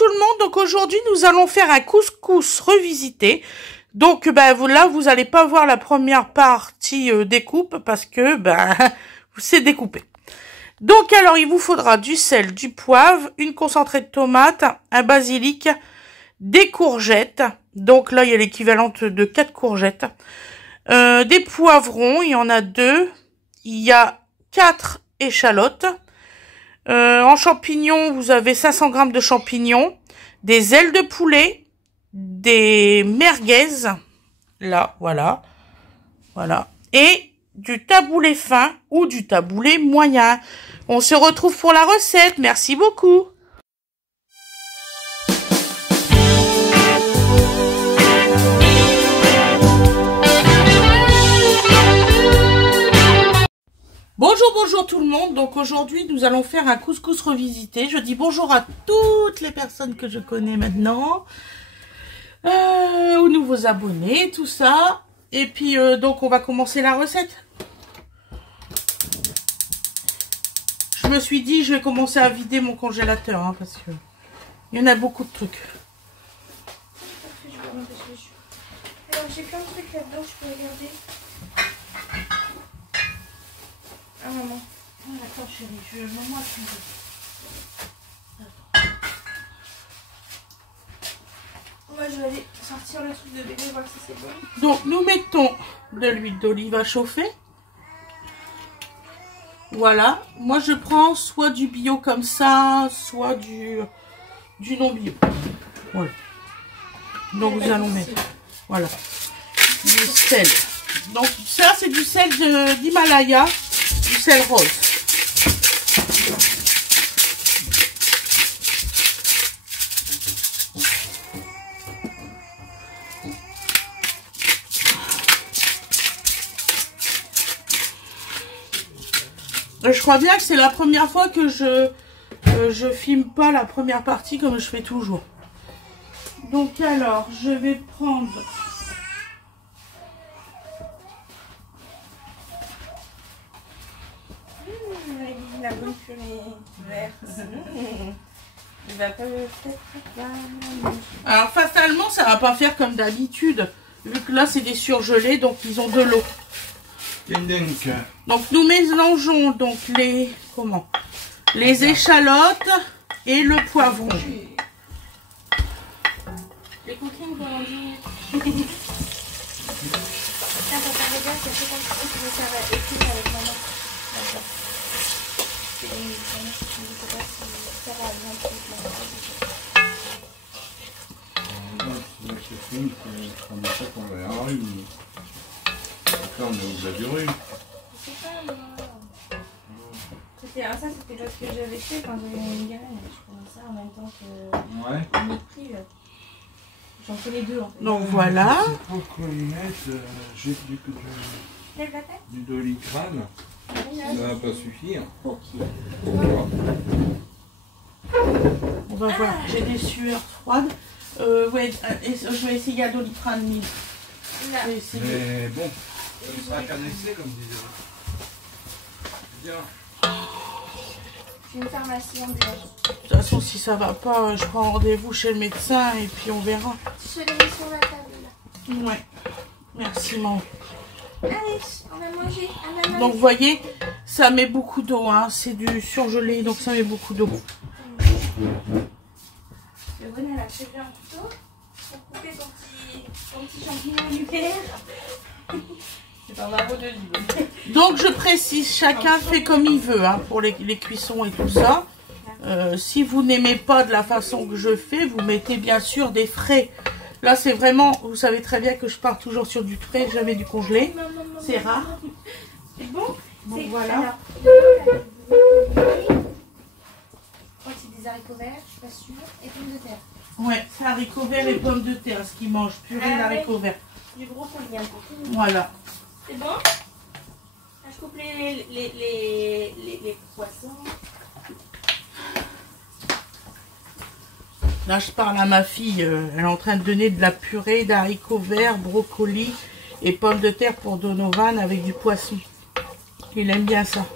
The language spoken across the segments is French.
tout le monde, donc aujourd'hui nous allons faire un couscous revisité. Donc là vous allez pas voir la première partie découpe parce que c'est découpé. Donc alors il vous faudra du sel, du poivre, une concentrée de tomate, un basilic, des courgettes. Donc là il y a l'équivalent de 4 courgettes. Des poivrons, il y en a 2. Il y a 4 échalotes. En champignons, vous avez 500 g de champignons, des ailes de poulet, des merguez, là, voilà, et du taboulé fin ou du taboulé moyen. On se retrouve pour la recette. Merci beaucoup. Bonjour tout le monde, donc aujourd'hui nous allons faire un couscous revisité. Je dis bonjour à toutes les personnes que je connais maintenant, aux nouveaux abonnés, tout ça. Et puis donc on va commencer la recette. Je me suis dit je vais commencer à vider mon congélateur hein, parce que il y en a beaucoup de trucs. Alors j'ai plein de trucs là-dedans, je peux regarder. Ah maman. Oh, d'accord chérie, maman tu veux. Moi je vais aller sortir le truc de bébé, voir si c'est bon. Donc nous mettons de l'huile d'olive à chauffer. Voilà, moi je prends soit du bio comme ça, soit du non bio. Voilà. Donc nous allons mettre, voilà, du sel. Donc ça c'est du sel d'Himalaya, du sel rose. Je crois bien que c'est la première fois que je filme pas la première partie comme je fais toujours. Donc alors, je vais prendre la bonne purée verte. Il va pas le faire. Alors fatalement, ça va pas faire comme d'habitude. Vu que là c'est des surgelés, donc ils ont de l'eau. Donc nous mélangeons donc les échalotes et le poivron. Les coquines vont en dire. Papa, regarde, c'est tout comme ça va écrire avec maman. D'accord. Je ne sais pas si ça va bien avec maman. On est au bout de la rue. Je sais pas, moi. Ça, c'était l'autre que j'avais fait quand j'avais une migraine. Je prenais ça en même temps que Mipri. J'en fais les deux en fait. Donc voilà. C'est pour qu'on y mette, j'ai du Doliprane. Ça va pas suffire. Okay. On va voir, j'ai des sueurs froides. Ouais, je vais essayer à Doliprane 1000. Mais bon, ça sera qu'un essai comme disait. Bien. J'ai une pharmacie en direct. De toute façon, si ça va pas, je prends rendez-vous chez le médecin et puis on verra. Je l'ai mis sur la table là. Ouais. Merci maman. Allez, on a mangé. Donc vous voyez, ça met beaucoup d'eau, hein. C'est du surgelé, donc ça met beaucoup d'eau. Le bonheur a prévu un couteau pour couper ton petit champignon nucléaire. C'est un barreau de livre. Donc je précise, chacun fait comme il veut hein, pour les cuissons et tout ça. Si vous n'aimez pas de la façon que je fais, vous mettez bien sûr des frais. Là c'est vraiment, vous savez très bien que je pars toujours sur du frais, jamais du congelé. C'est rare. C'est bon. Donc voilà. Je crois que c'est des haricots verts, je suis pas sûre. Et pommes de terre. Ouais, c'est haricots verts et pommes de terre, ce qu'ils mangent. Purée d'haricots verts. Du gros collier. Voilà. C'est bon. Là, je coupe les poissons. Là, je parle à ma fille. Elle est en train de donner de la purée d'haricots verts, brocolis et pommes de terre pour Donovan avec du poisson. Il aime bien ça.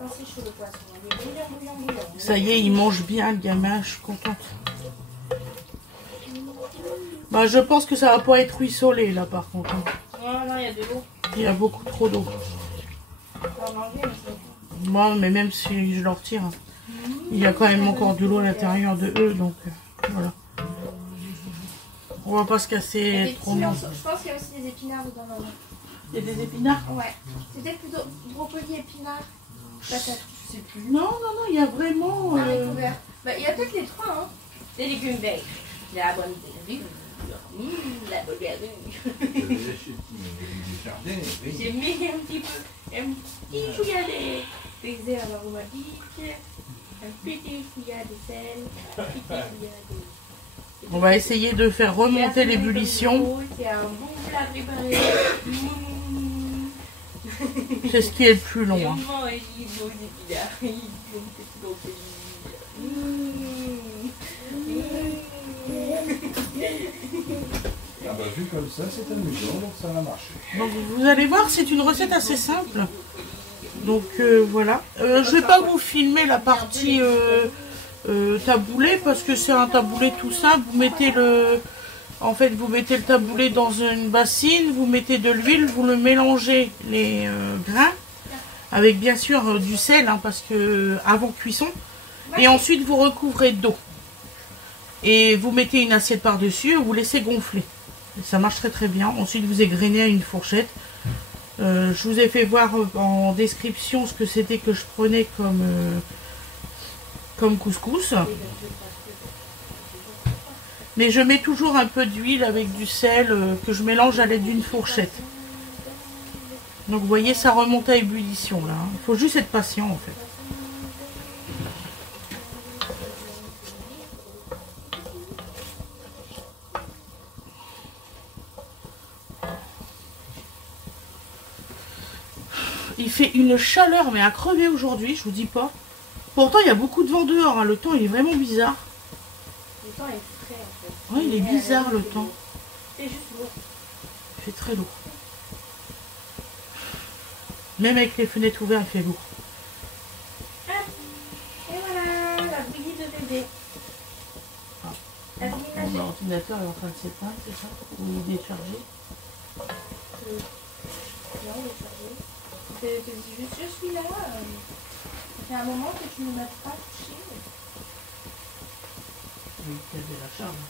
passer chaud le poisson. Il est bouillant. Ça y est, il mange bien le gamin, je suis contente. Bah, je pense que ça va pas être ruissolé là par contre. Non, il y a de l'eau. Il y a beaucoup trop d'eau. Moi, mais même si je le retire, il y a quand même encore de l'eau à l'intérieur de eux, donc voilà. On va pas se casser trop mal. Je pense qu'il y a aussi des épinards dedans. Il y a des épinards? Ouais. C'était plutôt brocoli, épinards, patates. Je sais plus. Non, il y a vraiment... Bah, il y a peut-être les trois, hein. Les légumes verts. La bonne verdure. La bonne verdure. J'ai mis un petit chouïa des herbes aromatiques, un petit chouïa de sel, un petit chouïa de... On va essayer de faire remonter l'ébullition. C'est un bon plat préparé. C'est ce qui est le plus long. Hein. Ah bah vu comme ça, c'est amusant, donc ça va marcher. Donc vous allez voir, c'est une recette assez simple. Donc voilà. Je vais pas vous filmer la partie taboulé parce que c'est un taboulé tout simple. Vous mettez vous mettez le taboulé dans une bassine, vous mettez de l'huile, vous le mélangez les grains avec bien sûr du sel hein, parce que avant cuisson et ensuite vous recouvrez d'eau et vous mettez une assiette par dessus et vous laissez gonfler. Et ça marche très très bien. Ensuite vous égrenez à une fourchette. Je vous ai fait voir en description ce que c'était que je prenais comme couscous. Mais je mets toujours un peu d'huile avec du sel que je mélange à l'aide d'une fourchette. Donc vous voyez, ça remonte à ébullition là. Il faut juste être patient en fait. Il fait une chaleur mais à crever aujourd'hui, je vous dis pas. Pourtant il y a beaucoup de vent dehors, hein. Le temps il est vraiment bizarre. Le temps est frais en fait. Oui, il est bizarre le temps. C'est juste lourd. Il fait très lourd. Même avec les fenêtres ouvertes, il fait lourd. Ah, et voilà, la bouillie de bébé. Ah. La bouillie nagée. L'ordinateur est en train de s'éteindre, c'est ça? Ou il est déchargé? Non, il est chargé. Je suis là. Ça fait un moment que tu ne m'as pas touché. Oui, il y avait la charge.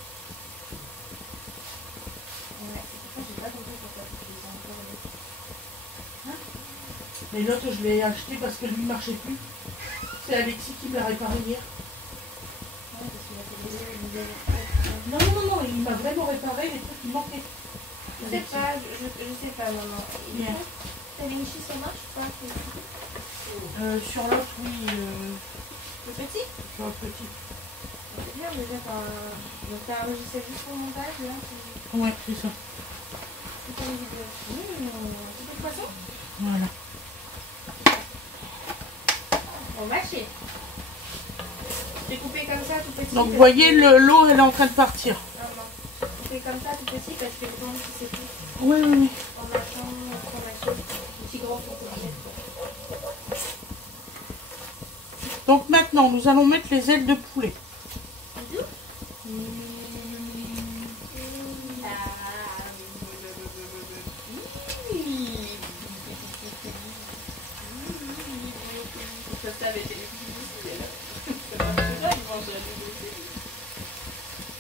Ouais, c'est pour ça que j'ai pas compris pourquoi tu les as encore mis. Hein? Mais l'autre, je l'ai acheté parce que lui ne marchait plus. C'est Alexis qui me l'a réparé hier. Ouais, parce qu'il a fait des Non, il m'a vraiment réparé les trucs qui manquaient. Je sais pas, maman. Bien. T'as les michis, ça marche ou pas? Sur l'autre, oui. Le petit? Sur le petit. C'est bien déjà, donc t'as enregistré juste pour le montage là? Ouais, c'est ça. C'est pas une vidéo. C'est de poisson? Voilà. Bon, mâché. C'est coupé comme ça, tout petit. Donc vous voyez, l'eau, elle est en train de partir. Non. Coupé comme ça, tout petit, parce que le temps, c'est tout. Oui. En mâchant, trop mâché. Les petits grands sont obligés. Donc maintenant, nous allons mettre les ailes de poulet.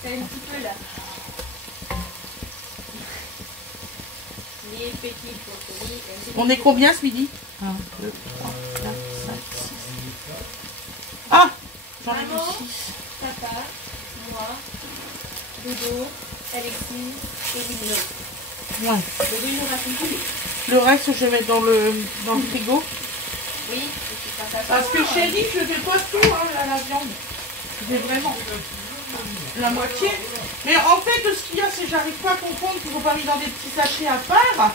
C'est un petit peu là. Les petits brocolis. On est combien ce midi? 1, 2, 3, 4, 5, 6. Ah, j'en ai Maman, mis 6. papa, moi, Dodo, Alexis et Lino. Ouais. Dodo, il nous raconte tout. Le reste, je vais mettre dans le frigo. Oui, et tu feras ça. Parce que chérie, je fais pas tout hein, la viande. Je fais vraiment la moitié. Mais en fait, ce qu'il y a, c'est que j'arrive pas à comprendre qu'ils vont pas mis dans des petits sachets à part.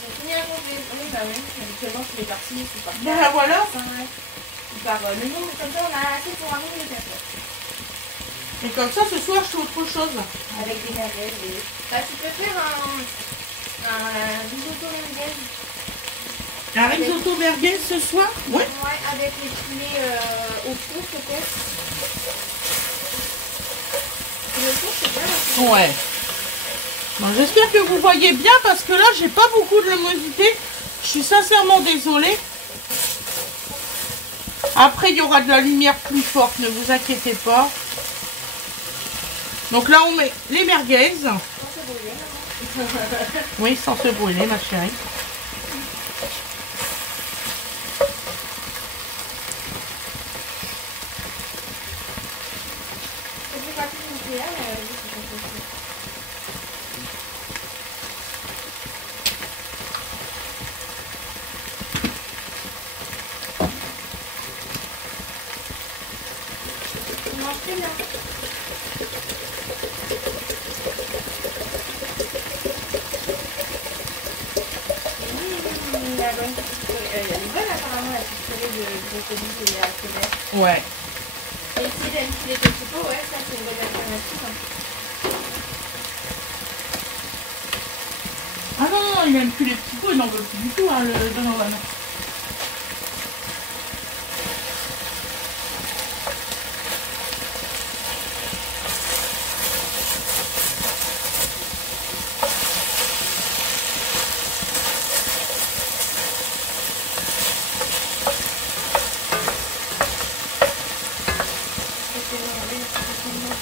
J'ai fini à manger. Oui, bah oui. Habituellement, je fais par-ci, je fais par-là. Ben voilà. Par le nombre, comme ça, on a assez pour un nombre de personnes. Et comme ça, ce soir, je fais autre chose. Avec des navets et... Bah, tu peux faire un risotto merguez. Un risotto merguez ce soir? Ouais. Ouais, avec les poulets au four peut-être. Le four c'est bien. Ouais. Bon, j'espère que vous voyez bien parce que là j'ai pas beaucoup de luminosité. Je suis sincèrement désolée. Après il y aura de la lumière plus forte, ne vous inquiétez pas. Donc là on met les merguez. Sans se brûler. Oui, sans se brûler ma chérie. Ouais. Et si elle aime les petits pots, ouais, ça c'est une bonne alternative. Ah non, non, il n'aime plus les petits pots, il n'en veut plus du tout, hein, le Donovan.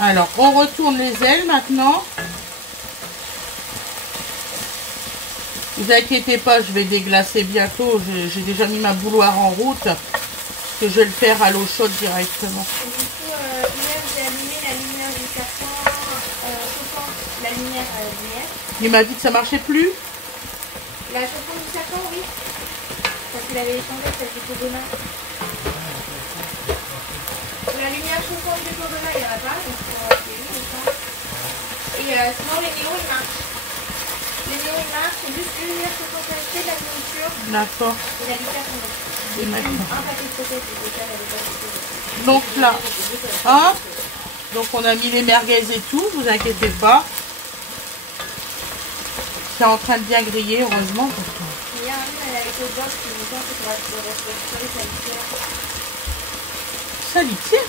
Alors, on retourne les ailes maintenant. Vous inquiétez pas, je vais déglacer bientôt. J'ai déjà mis ma bouilloire en route. Que je vais le faire à l'eau chaude directement. Et du coup, hier j'ai allumé la lumière du serpent, chauffant la lumière à la lumière. Il m'a dit que ça marchait plus. La chauffant du serpent, oui. Parce qu'il avait échangé celle du Codona. La lumière chauffante du Codona, il n'y en a pas. Donc on va essayer ça. Et sinon, les néons, ils marchent. Les néons, ils marchent. C'est juste une lumière chauffante connectée de la nourriture. D'accord. Et la lumière chauffante. Un paquet de coquettes, donc là, hop, donc on a mis les merguez et tout, vous inquiétez pas. C'est en train de bien griller, heureusement. Il y a une avec le box qui nous dit que sa litière.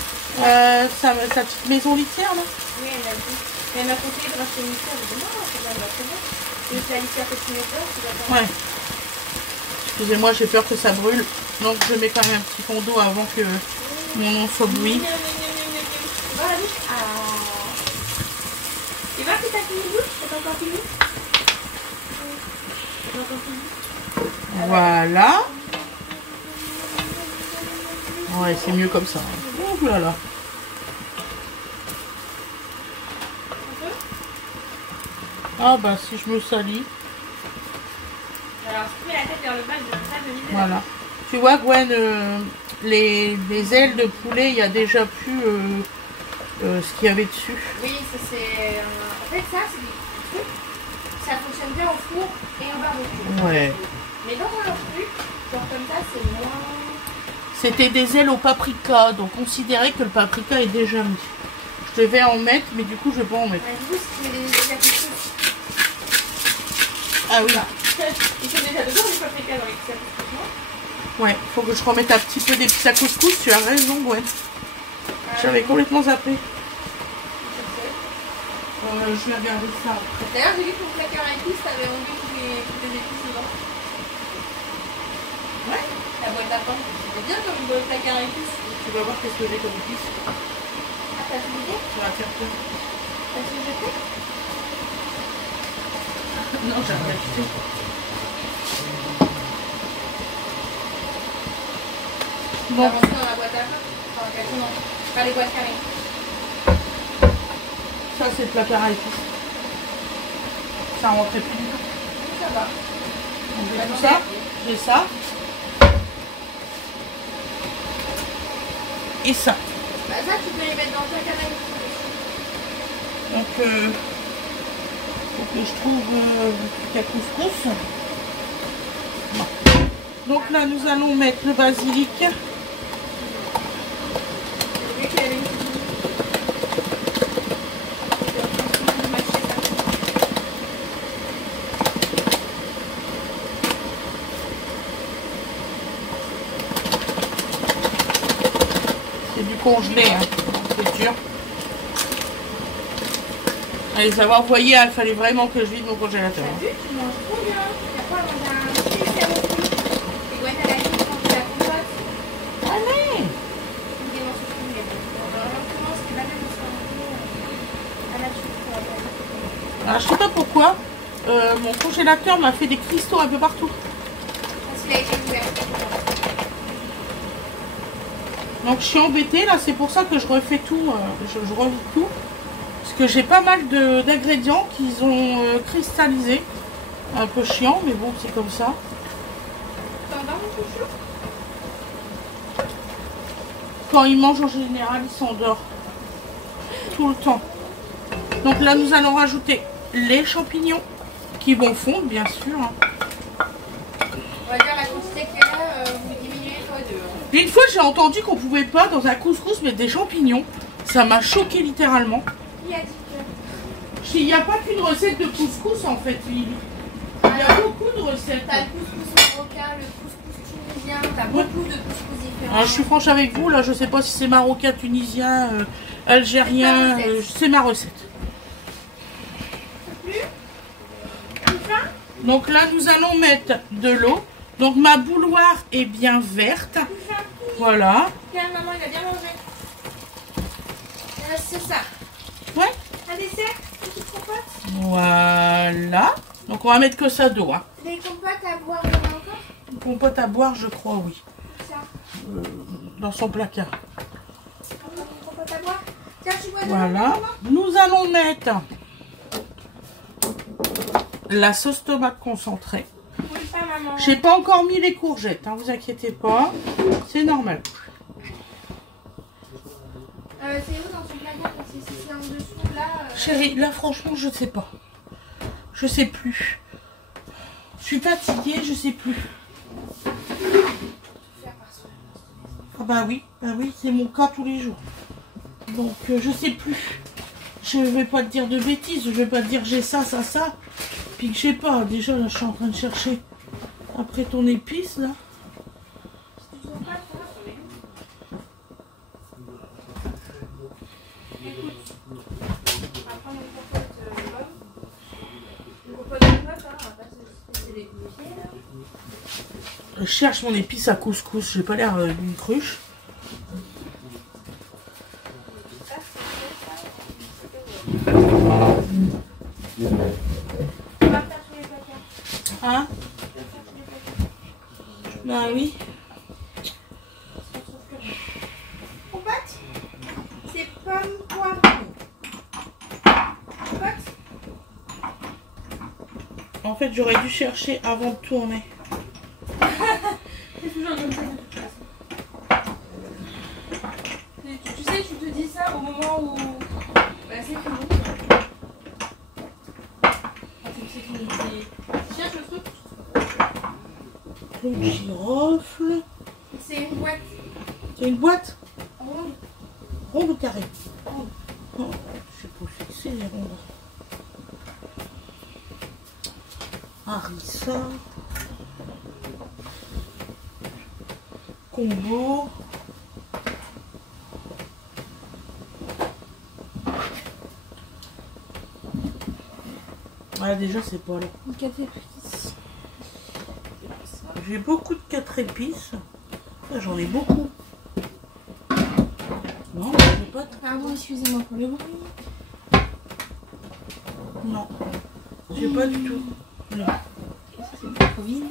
Sa petite maison litière là. Oui, elle m'a dit. Elle m'a conseillé de racheter une litière. Je dis non, c'est bien, c'est bon. Juste la litière que tu mets dedans, tu vas faire. Ouais. Excusez-moi, j'ai peur que ça brûle. Donc je mets quand même un petit fond d'eau avant que mon eau soit bouillie. Va la bouche. Ah. Tu vois que t'as fini le bouche? T'as encore fini? T'as encore fini? Voilà. Ouais, c'est mieux comme ça. Oh là là. Ah bah si je me salis. Alors, si tu mets la tête vers le bas, je vais pas de l'idée. Voilà. Tu vois Gwen, les ailes de poulet, il y a déjà plus ce qu'il y avait dessus. Oui, ça c'est... En fait, ça c'est des trucs. Ça fonctionne bien au four et au barbecue. Ouais. Mais dans un truc, genre comme ça, c'est moins... C'était des ailes au paprika, donc considérez que le paprika est déjà mis. Je devais en mettre, mais du coup je vais pas en mettre. Du coup, si tu mets des paprikas... Ah oui. Ils sont déjà dedans, les paprikas dans les petits couscous, non? Ouais, faut que je remette un petit peu des petits à couscous, tu as raison, Gwen. J'avais complètement zappé. Je vais regarder ça après. D'ailleurs, j'ai vu que mon placard à épices, t'avais enlevé toutes les épices dedans. Ouais. La boîte à pain. C'est bien comme le placard à épices. Tu vas voir qu'est-ce que j'ai comme épices. Ah, t'as tout jeté? Ça va faire peur. T'as tout jeté? Non, j'ai rien acheté. Bon. T'as rentré dans la boîte à pain? Enfin, non. Pas les boîtes carrées. Ça, c'est le placard à épices. Ça rentrait plus du tout. Ça va. Donc, j'ai tout ça. J'ai ça. Et ça. Bah ça, tu peux les mettre dans le placard à épices. Donc, faut que je trouve le couscous. Bon. Donc là, nous allons mettre le basilic. congelé, hein, c'est sûr. Allez, savoir, vous voyez, il fallait vraiment que je vide mon congélateur. T'as vu, tu manges trop bien. La fois, on a un petit dessert aussi. Et Gwen, elle a dit quand tu la compotes. Allez! Des morceaux de poulet. Alors, comment c'est la même chose à la chute. Alors, je sais pas pourquoi, mon congélateur m'a fait des cristaux un peu partout. Parce qu'il a été ouvert. Donc je suis embêtée là, c'est pour ça que je refais tout, je revis tout. Parce que j'ai pas mal d'ingrédients qu'ils ont cristallisé. Un peu chiant, mais bon, c'est comme ça. T'en vas, mon chouchou? Quand il mange en général, il s'endort. Tout le temps. Donc là, nous allons rajouter les champignons qui vont fondre, bien sûr. Hein. On va dire la quantité qu'il y a, vous diminuez fois deux. Hein. Une fois, j'ai entendu qu'on pouvait pas dans un couscous mettre des champignons. Ça m'a choqué littéralement. Qui a dit que... Il n'y a pas qu'une recette de couscous en fait, Lily. Il y a beaucoup de recettes. T'as le couscous marocain, le couscous tunisien, t'as beaucoup de couscous différents. Alors, je suis franche avec vous, là, je sais pas si c'est marocain, tunisien, algérien, c'est ma recette. Donc là, nous allons mettre de l'eau. Donc ma bouilloire est bien verte. Voilà. Tiens, maman, il a bien mangé. C'est ça. Ouais. Un dessert, une petite compote. Voilà. Donc on va mettre que ça d'eau. Hein. Des compotes à boire, il y en a encore? Une compote à boire, je crois, oui. Ça. Dans son placard. Une compote à boire. Tiens, tu bois de Voilà. Nous allons mettre la sauce tomate concentrée. Oui, pas maman. J'ai pas encore mis les courgettes, hein, vous inquiétez pas. C'est normal. C'est où dans son placard? Parce que si c'est en dessous, là... Chérie, là franchement, je sais pas. Je sais plus. Je suis fatiguée, je sais plus. Ah bah oui, c'est mon cas tous les jours. Donc je sais plus. Je vais pas te dire de bêtises, je vais pas te dire j'ai ça, puis que je sais pas. Déjà là je suis en train de chercher après ton épice là. Je cherche mon épice à couscous, j'ai pas l'air d'une cruche. Hein? Bah oui. Compote? C'est pomme poire. Compote? En fait, j'aurais dû chercher avant de tourner. C'est toujours comme ça de toute façon. Tu sais, tu te dis ça au moment où... Bah, c'est fini. C'est fini. Cherche le truc. Le girofle. C'est une boîte C'est une boîte ronde. ronde ou carrée? Ronde. Oh, je sais pas fixer les rondes. Harissa. Combo. Ah, déjà, c'est pas là. Une 4 épices. J'ai beaucoup de 4 épices. Ah, j'en ai beaucoup. Non, j'ai pas de... Pardon, excusez-moi pour le bruit. Non. J'ai pas du tout. Non. C'est trop vide.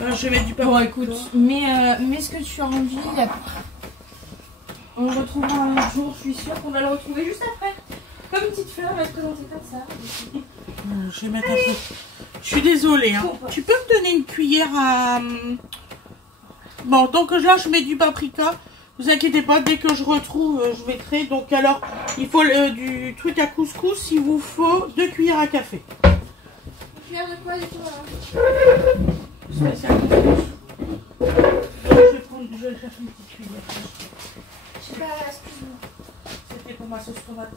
Ah, je vais mettre du papier. Bon, écoute, mais ce que tu as rendu, on le retrouvera un autre jour. Je suis sûre qu'on va le retrouver juste après. Comme une petite fleur, on va se présenter comme ça. Je vais mettre un peu. Je suis désolée. Hein. Tu peux me donner une cuillère à... Bon, donc là, je mets du paprika. Vous inquiétez pas, dès que je retrouve, je mettrai. Donc alors, il faut du truc à couscous. Il vous faut 2 cuillères à café. Une cuillère de quoi du tout là? Spécial couscous. Je vais chercher une petite cuillère. Je sais pas, excuse-moi. C'était pour ma sauce tomate.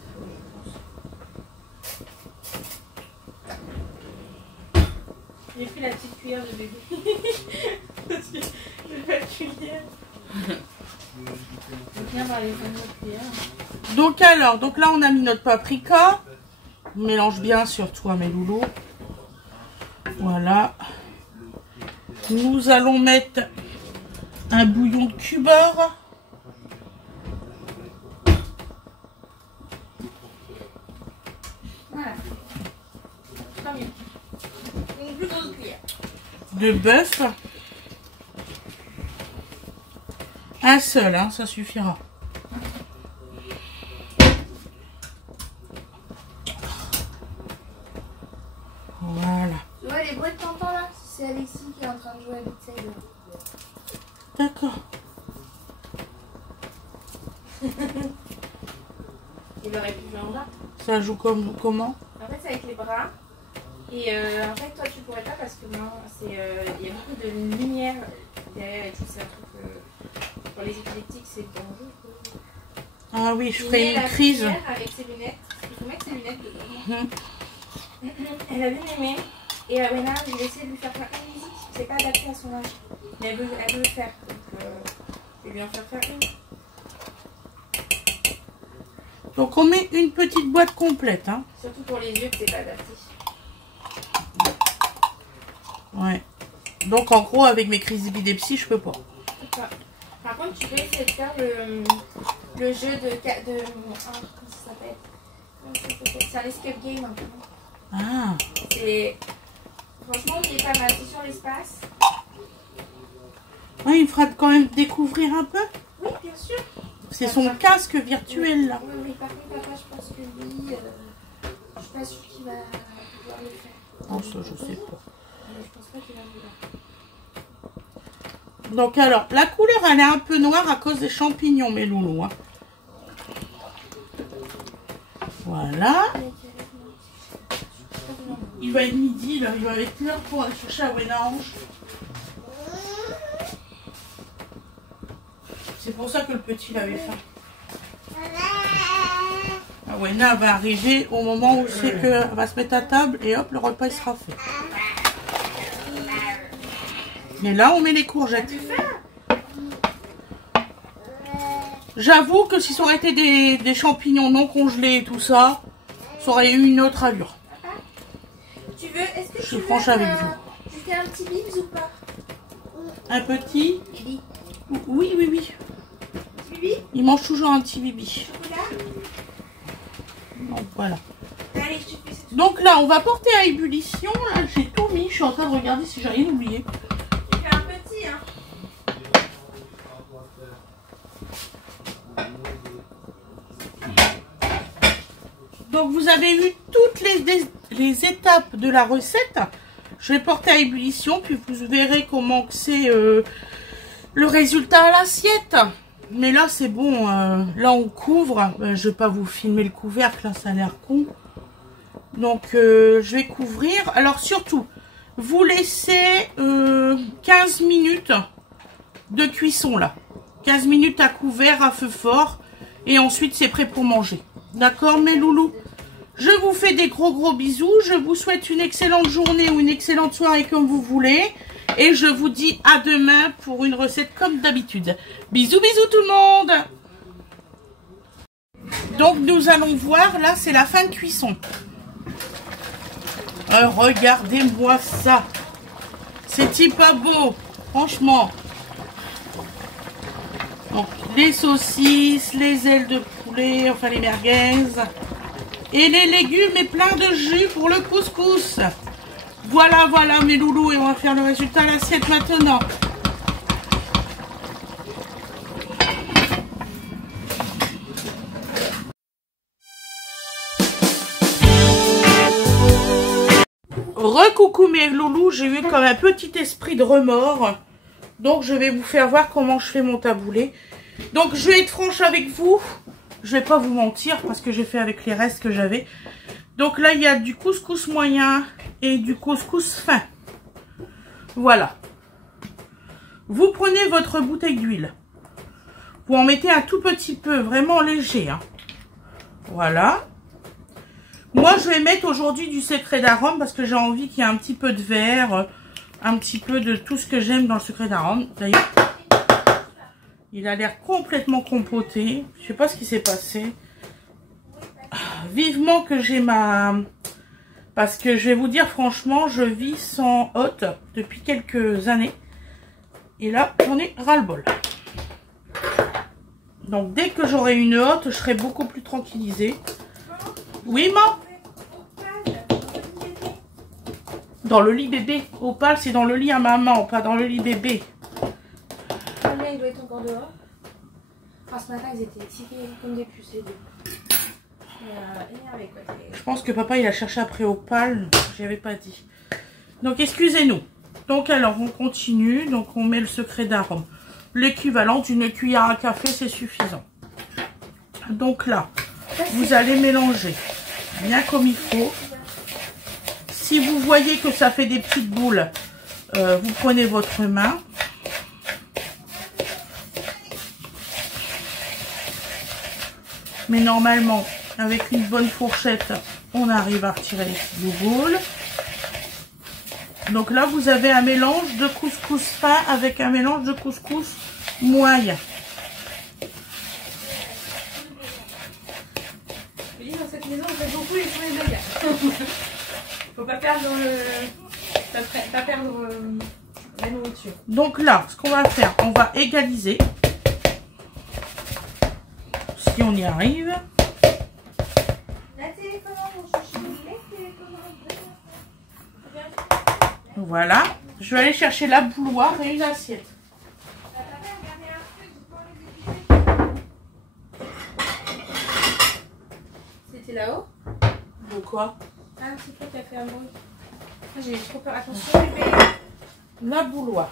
J'ai pris la petite cuillère de bébé. Parce que je vais pas de cuillère. Donc alors, donc là on a mis notre paprika. On mélange bien surtout à mes loulous. Voilà. Nous allons mettre un bouillon de cubeur. Voilà. Tant mieux. Une plus grosse cuillère. De bœuf. Un seul, hein, ça suffira. Voilà. Tu vois les bruits de tonton là? C'est Alexis qui est en train de jouer à Beat Saber. D'accord. Il aurait pu jouer en bas. Ça joue comme comment? En fait, c'est avec les bras. Et en fait, toi, tu pourrais pas parce que moi, il y a beaucoup de lumière derrière et tout. C'est un truc pour les épileptiques, c'est dangereux. Ah oui, je ferai une crise. Avec ses lunettes. Il faut mettre ses lunettes dedans. Elle a bien aimé. Et Wena, je vais essayer de lui faire une musique. C'est pas adapté à son âge. Mais elle veut le faire. Donc, je vais lui en faire une. Donc on met une petite boîte complète. Hein. Surtout pour les yeux que c'est pas adapté. Ouais. Donc en gros avec mes crises d'épilepsie je peux pas. Par contre tu peux essayer de faire le jeu de comment ça s'appelle? C'est un escape game un peu. Ah. Franchement il est pas mal. C'est sur l'espace. Ouais, il me fera quand même découvrir un peu. Oui bien sûr. C'est son casque virtuel là. Oui, oui, par contre papa je pense que lui je suis pas sûre qu'il va pouvoir le faire. Non ça je sais pas. Je pense pas qu'il va vouloir. Donc alors, la couleur elle est un peu noire à cause des champignons mes loulous. Hein. Voilà. Il va être midi là, il va être l'heure pour aller chercher à Wenange. C'est pour ça que le petit l'avait faim. Ah Wena va arriver au moment où c'est qu'elle va se mettre à table et hop le repas il sera fait. Mais là, on met les courgettes. J'avoue que si ça aurait été des champignons non congelés et tout ça, ça aurait eu une autre allure. Tu veux, est-ce que je suis franche avec vous. Tu fais un petit bibs ou pas? Un petit? Bibi. Oui, oui, oui. Bibi? Il mange toujours un petit bibi. Chocolat? Donc voilà. Allez, je te fais ça. Donc là, on va porter à ébullition. Là, j'ai tout mis. Je suis en train de regarder si j'ai rien oublié. Un petit, hein. Donc vous avez eu toutes les étapes de la recette. Je vais porter à ébullition, puis vous verrez comment c'est le résultat à l'assiette. Mais là c'est bon, là on couvre. Je vais pas vous filmer le couvercle, là ça a l'air con. Donc je vais couvrir. Alors surtout, vous laissez 15 minutes de cuisson là. 15 minutes à couvert, à feu fort. Et ensuite c'est prêt pour manger. D'accord mes loulous? Je vous fais des gros bisous. Je vous souhaite une excellente journée ou une excellente soirée comme vous voulez. Et je vous dis à demain pour une recette comme d'habitude. Bisous tout le monde. Donc nous allons voir, là c'est la fin de cuisson. Regardez-moi ça. C'est pas beau, franchement. Donc les saucisses, les ailes de poulet, enfin les merguez. Et les légumes et plein de jus pour le couscous. Voilà mes loulous, et on va faire le résultat à l'assiette maintenant. Recoucou mes loulous, j'ai eu comme un petit esprit de remords. Donc je vais vous faire voir comment je fais mon taboulé. Donc je vais être franche avec vous. Je vais pas vous mentir parce que j'ai fait avec les restes que j'avais. Donc là, il y a du couscous moyen et du couscous fin. Voilà. Vous prenez votre bouteille d'huile. Vous en mettez un tout petit peu, vraiment léger. Hein. Voilà. Moi, je vais mettre aujourd'hui du secret d'arôme parce que j'ai envie qu'il y ait un petit peu de vert, un petit peu de tout ce que j'aime dans le secret d'arôme. D'ailleurs, Il a l'air complètement compoté. Je sais pas ce qui s'est passé. Vivement que j'ai ma... Parce que je vais vous dire franchement, je vis sans hôte depuis quelques années. Et là, j'en ai ras-le-bol. Donc dès que j'aurai une hôte, je serai beaucoup plus tranquillisée. Oui, maman? Dans le lit bébé. Opale, c'est dans le lit à maman, pas dans le lit bébé. Ah, mais il doit être encore dehors. Enfin, ce matin, ils étaient excités comme des puces, les deux. Énervés, quoi. Je pense que papa, il a cherché après Opale. J'y avais pas dit. Donc, excusez-nous. Donc, alors, on continue. Donc, on met le secret d'arôme. L'équivalent d'une cuillère à café, c'est suffisant. Donc là, vous allez mélanger bien comme il faut. Si vous voyez que ça fait des petites boules, vous prenez votre main. Mais normalement, avec une bonne fourchette, on arrive à retirer les petites boules. Donc là, vous avez un mélange de couscous fin avec un mélange de couscous moyen. Je dis, dans cette maison, on fait beaucoup les soins de gars. Faut pas perdre pas perdre la nourriture. Donc là, ce qu'on va faire, on va égaliser. Si on y arrive. La télécommande, mon chouchou, la télécommande. Voilà. Je vais aller chercher la bouilloire et une assiette. C'était là-haut? De quoi? Ah, c'est toi qui as fait un bruit. J'ai trop peur. Attention, bébé. La bouilloire.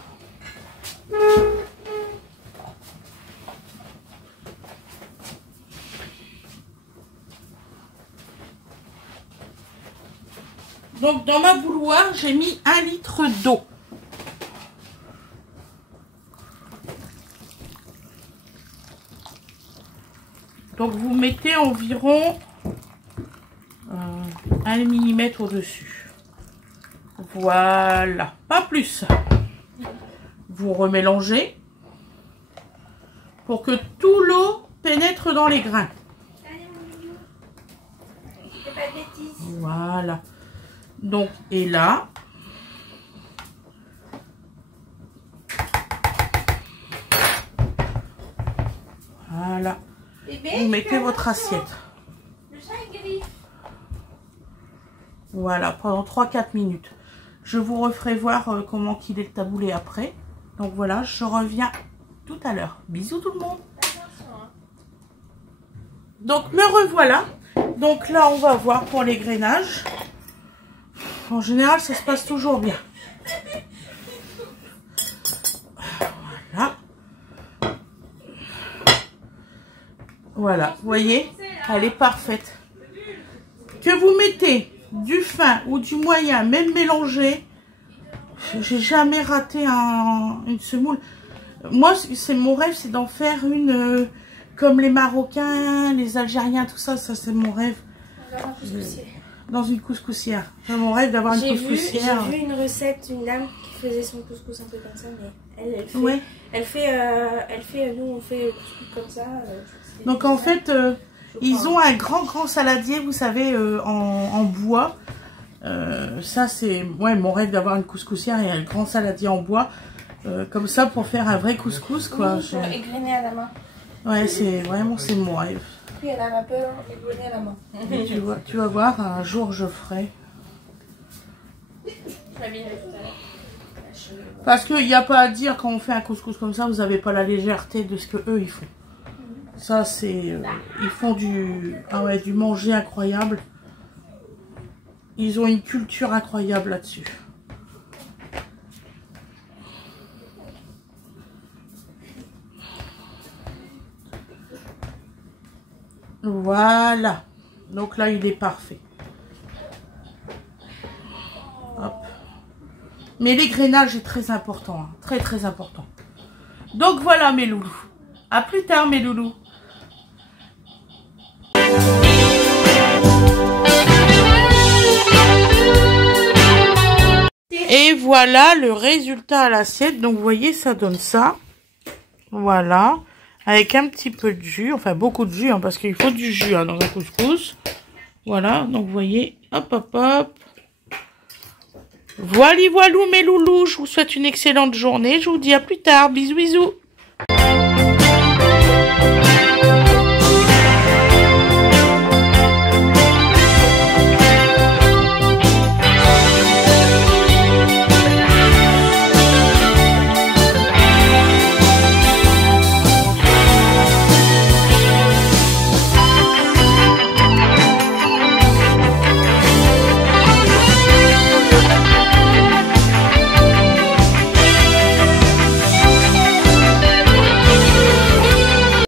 Donc dans ma bouilloire, j'ai mis 1 litre d'eau. Donc vous mettez environ 1 mm au-dessus. Voilà, pas plus. Vous remélangez pour que tout l'eau pénètre dans les grains. Allez, mon bisou. Fais pas de bêtises. Voilà. Donc, et là, voilà. Bébé, Vous mettez votre assiette. Le chat est gris. Voilà, pendant 3-4 minutes. Je vous referai voir comment qu'il est le taboulé après. Donc voilà, je reviens tout à l'heure. Bisous tout le monde. Donc me revoilà. Donc là, on va voir pour les grainages. En général, ça se passe toujours bien. Voilà. Voilà, vous voyez, elle est parfaite. Que vous mettez du fin ou du moyen, même mélangé, j'ai jamais raté une semoule. Moi, c'est mon rêve, c'est d'en faire une comme les Marocains, les Algériens, tout ça, ça c'est mon rêve. Dans une couscoussière. C'est mon rêve d'avoir une couscoussière. J'ai vu une recette d'une dame qui faisait son couscous un peu comme ça, mais elle fait, ouais. elle fait, nous on fait couscous comme ça. Donc en fait, ils ont un grand saladier, vous savez, en bois. Ça c'est ouais, mon rêve d'avoir une couscoussière et un grand saladier en bois. Comme ça pour faire un vrai couscous quoi. Oui, égrené à la main. Ouais, c'est vraiment c'est mon rêve. Puis à la vapeur, égrené à la main. Tu vas voir, un jour je ferai. Parce qu'il n'y a pas à dire quand on fait un couscous comme ça, vous n'avez pas la légèreté de ce que eux ils font. Ça c'est, ils font du manger incroyable. Ils ont une culture incroyable là-dessus. Voilà. Donc là, il est parfait. Hop. Mais l'égrainage est très important. Hein. Très important. Donc voilà mes loulous. À plus tard mes loulous. Et voilà le résultat à l'assiette. Donc vous voyez, ça donne ça. Voilà. avec un petit peu de jus, enfin beaucoup de jus, hein, parce qu'il faut du jus hein, dans un couscous. Voilà, donc vous voyez, hop, hop, hop. Voilà, voilou mes loulous, je vous souhaite une excellente journée, je vous dis à plus tard, bisous, bisous.